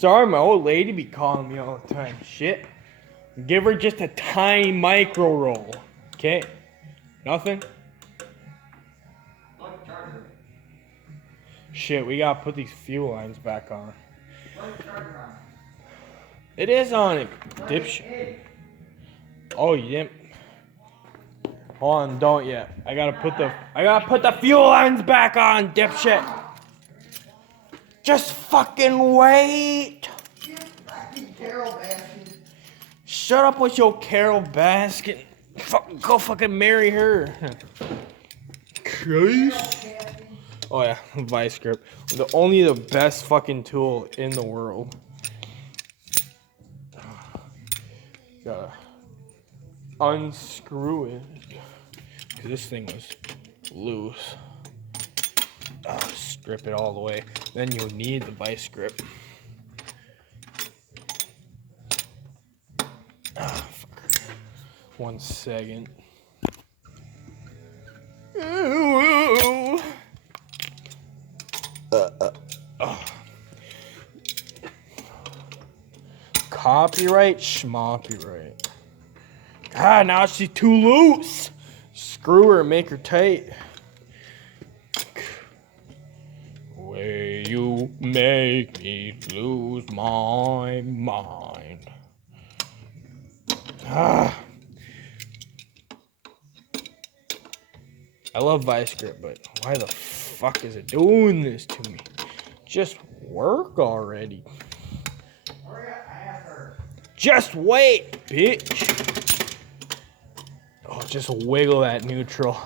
Sorry, my old lady be calling me all the time. Shit. Give her just a tiny micro roll. Okay? Nothing? Shit, we gotta put these fuel lines back on. It is on it, dipshit. Oh, you didn't. Hold on, don't yet. I gotta put the fuel lines back on, dipshit. Just fucking wait. Shut up with your Carol Baskin. Go fucking marry her. Christ. Oh yeah, vice grip. Only the best fucking tool in the world. Gotta unscrew it. Cause this thing was loose. Strip it all the way. Then you need the vice grip. Fuck. 1 second. Copyright, schmoppyright. God, now she's too loose. Screw her, make her tight. Way you make me lose my mind. I love vice grip, but why the fuck is it doing this to me? Just work already. Just wait, bitch. Oh, just wiggle that neutral.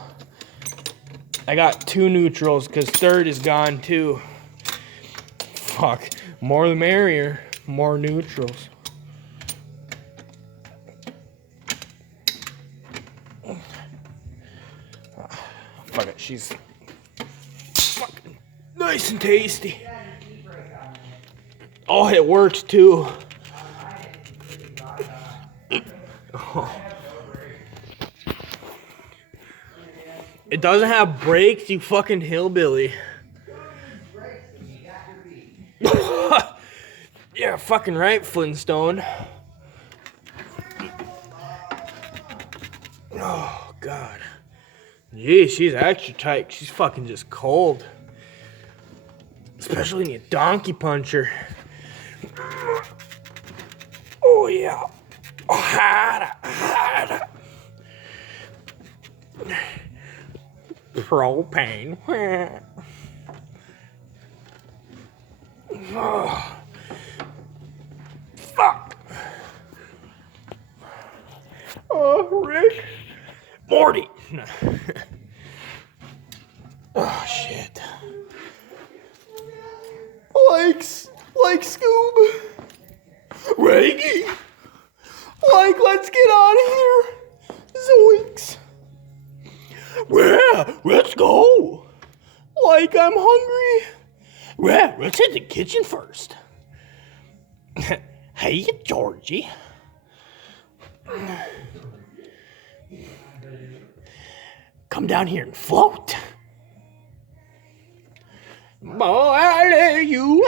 I got 2 neutrals because 3rd is gone too. Fuck. More the merrier. More neutrals. Fuck it. She's fucking nice and tasty. Oh, it works too. Oh. It doesn't have brakes, you fucking hillbilly. Yeah, fucking right, Flintstone. Oh, God. Gee, she's extra tight. She's fucking just cold. Especially when you donkey punch her. Oh, yeah. Propane. Oh, fuck. Oh, Rick. Morty. Oh, shit. Like Scoob. Reggie. Let's get out of here. Zoinks. Yeah, let's go. I'm hungry. Yeah, let's hit the kitchen first. Hey, Georgie. Come down here and float. Boy, you